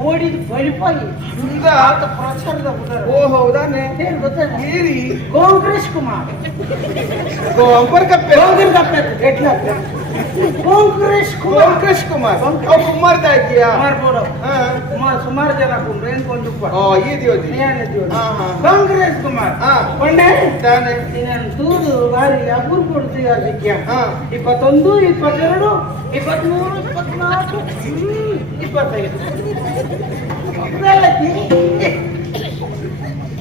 ಓಡಿದ ಬಳಿಪಾಗಿ ಆತ ಪ್ರಚಾರದ ಉದರ. ಓ ಹೌದಾನೆ ಏನ್ ಗೊತ್ತಾನೆ ಹೀರಿ ಕಾಂಗ್ರೆಸ್ ಕುಮಾರ್ ಗೋಂಬರ್ ಕಪ್ಪೆ ಕಾಂಗ್ರೆಸ್ ಕಪ್ಪೆ ಎಟ್ಲ ಕಾಂಗ್ರೆಸ್ ಕುಮಾರ್ ಕಾಂಗ್ರೆಸ್ ಕುಮಾರ್ ಕುಮಾರ್ ತಾಕಿಯ ಮಾಡ್ಬೋಡು ಕುಮಾರ್ ಸುಮಾರು ಜನ ಕುಂಡ್ರೆ ಏನ್ಕೊಂಡು ಓ ಈ ದಿವಸಿ ಕಾಂಗ್ರೆಸ್ ಕುಮಾರ್ ಕೊಂಡೆ ತಾನೆ ನೀನು ತೂದು ಬಾರಿ ಅಪೂರ್ ಕೊಡ್ತೀಯ ಸಿಕ್ಕಿಯ 21 22 23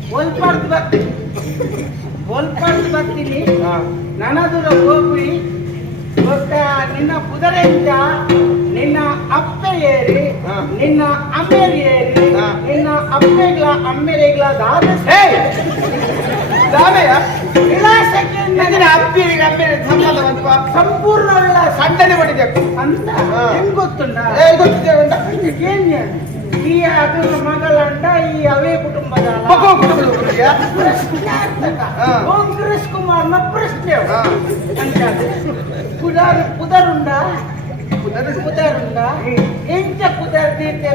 24 25 ಬರ್ತೀನಿ ನನದುರ ಹೋಗಿ ಗೊತ್ತ ನಿನ್ನ ಕುದುರೆಯಿಂದ ನಿನ್ನ ಅಪ್ಪೆ ಏರಿ ನಿನ್ನ ಅಮ್ಮೇರಿ ಏರಿ ನಿನ್ನ ಅಮ್ಮೇರಿಗಳ ದಾವೆಯ ವಿಳಾಸಕ್ಕೆ ಅಪ್ಪಿರಿಗೆ ಅಮ್ಮೇರಿ ಸಂಬಂಧ ಬಂದ್ವಾ ಸಂಪೂರ್ಣ ವಿಳಾಸ ಸಣ್ಣನೆ ಮಾಡಿದೆ ಅಂತ ಹೆಂಗ್ ಗೊತ್ತುಂಡ ಗೊತ್ತಿದ್ದೇವೆ ಏನ್ ಈ ಅದು ಮಗಳಂಡ ಈ ಅವೇ ಕುಟುಂಬದ ಕಾಂಗ್ರೆಸ್ ಕುಮಾರ್ನ ಪ್ರಶ್ನೆ ಪುದರುಂಡ ಎಂಚ ಕುದರ್ದೀತೆ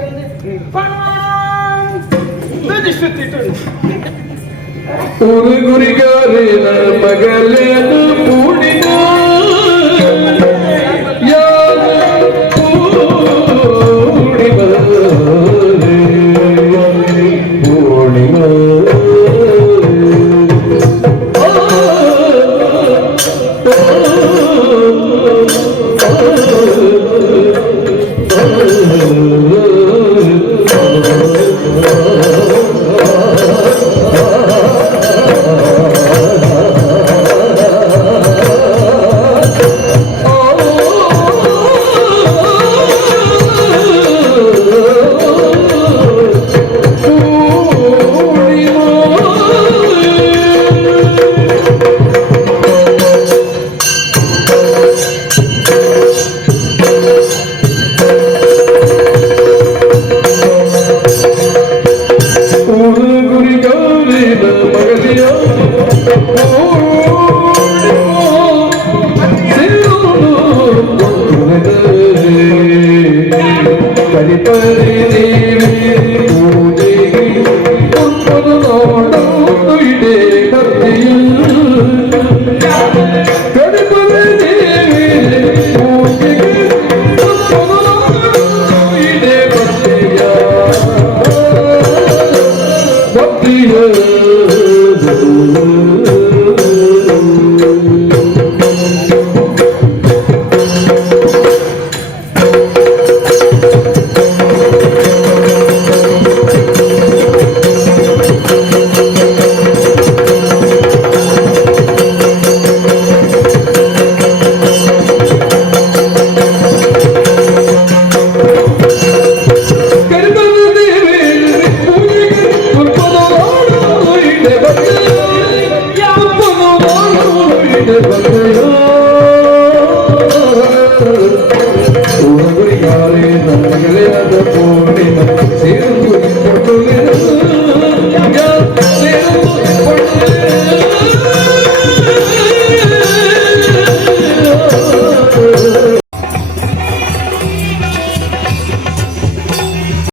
ಗುರಿಗಾರಿನ ಮಗಲೇನು ಪೂರ್ಣಿಮ Oh